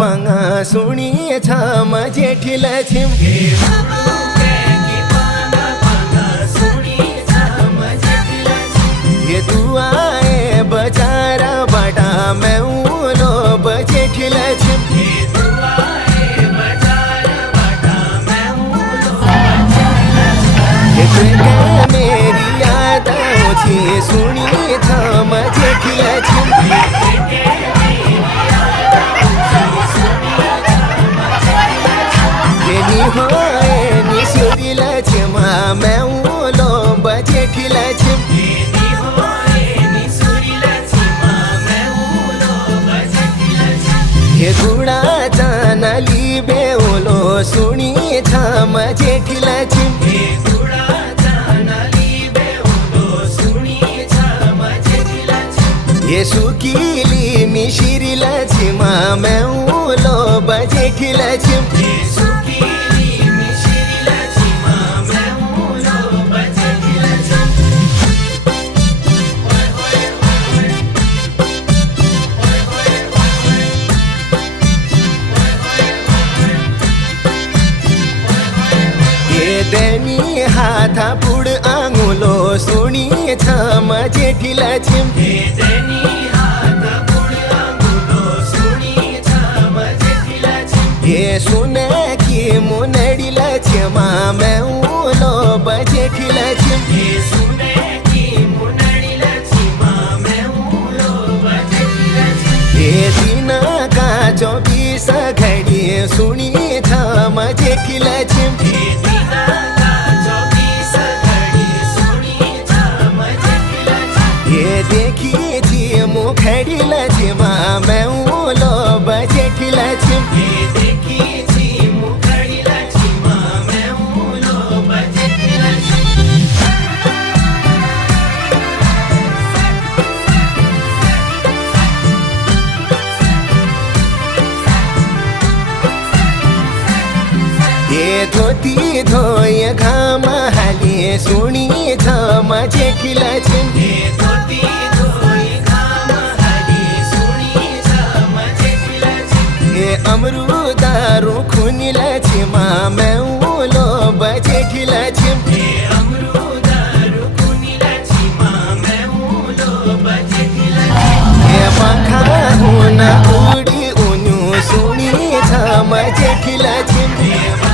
पंगा सुनिए छम जेठिल छिम ये दुआए बजारा बाटा मैं उलो बजेठिल छिम मेरी याद ओछी सुनिए छम जेठिल छिम नि सुरिल छिमा मैं उलो बजेठिल छिम ये गुड़ा जानली बेउलो सुनिए छम जेठिल छिम ये सुकीली मिशिरिल छिमा मैं उलो बजेठिल छिम देनी हाथा पुड़ आंगुलो सुनिए छम जेठिल छिम ये सुने की मुनडिल छिमा मैं उलो बजेठिल छिम ये दिन का 24 घड़ी सुनिए छम जेठिल छिम ये देखी थी मुखड़िल छिमा मैं उलो बजेठिल छिम ये धोती धोय घाम हाली सुनिए छम जेठिल छिम ये अमरूदारू खुनिल छिमा मैं उलो बजेठिल छिम ये पंखा हुन उड़ी उनु सुनिए छम जेठिल छिम